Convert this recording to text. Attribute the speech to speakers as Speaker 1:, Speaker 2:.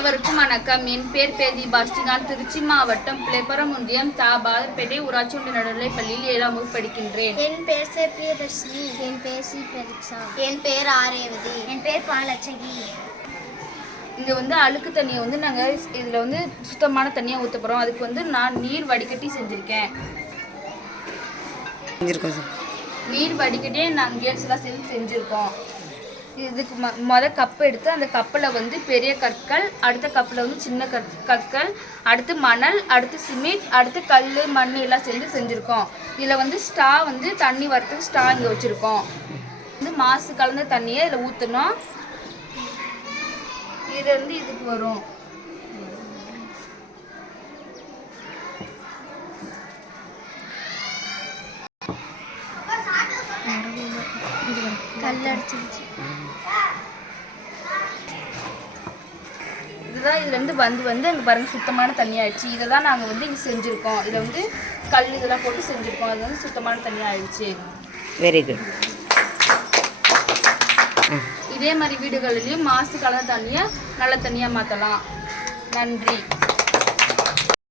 Speaker 1: அனைவருக்கும் வணக்கம். என் பேர் பேதி பாஸ்டி. நான் திருச்சி மாவட்டம் பிள்ளைப்புறம் ஒன்றியம் தா ஊராட்சி ஒன்றிய நடுநிலைப் பள்ளியில் ஏழாம் வகுப்பு படிக்கின்றேன்.
Speaker 2: என் பேர் சே பிரியதர்ஷினி. என் பேர் சி பிரதீக்ஷா. என் பேர் ஆரேவதி. என் பேர் பாலச்சகி.
Speaker 1: இங்கே வந்து அழுக்கு தண்ணியை வந்து நாங்கள் இதில் வந்து சுத்தமான தண்ணியை ஊற்ற போகிறோம் அதுக்கு வந்து நான் நீர் வடிகட்டி செஞ்சுருக்கேன்.
Speaker 3: செஞ்சுருக்கோம் சார்.
Speaker 1: நீர் வடிகட்டியே நாங்கள் எல்லாம் சேர்ந்து செஞ்சுருக்கோம். இதுக்கு மொ மொதல் கப்பு எடுத்து அந்த கப்பில் வந்து பெரிய கற்கள் அடுத்த கப்பில் வந்து சின்ன கற் கற்கள் அடுத்து மணல் அடுத்து சிமெண்ட் அடுத்து கல் மண் எல்லாம் சேர்ந்து செஞ்சுருக்கோம். இதில் வந்து ஸ்டா வந்து தண்ணி வரத்துக்கு ஸ்டா இங்கே வச்சுருக்கோம். வந்து மாசு கலந்த தண்ணியை இதில் ஊற்றணும் இது வந்து இதுக்கு வரும்.
Speaker 2: கல் அடிச்சிருச்சு.
Speaker 1: இதுதான் இதுலேருந்து வந்து வந்து அங்கே பாருங்க சுத்தமான தண்ணி ஆயிடுச்சு. இதை தான் நாங்கள் வந்து இங்கே செஞ்சுருக்கோம். இதில் வந்து கல் இதெல்லாம் போட்டு செஞ்சுருக்கோம். அது வந்து சுத்தமான தண்ணி ஆயிடுச்சு.
Speaker 3: வெரி குட்
Speaker 1: இதே மாதிரி வீடுகளிலையும் மாசு கலந்த தண்ணியை நல்ல தண்ணியாக மாற்றலாம் நன்றி.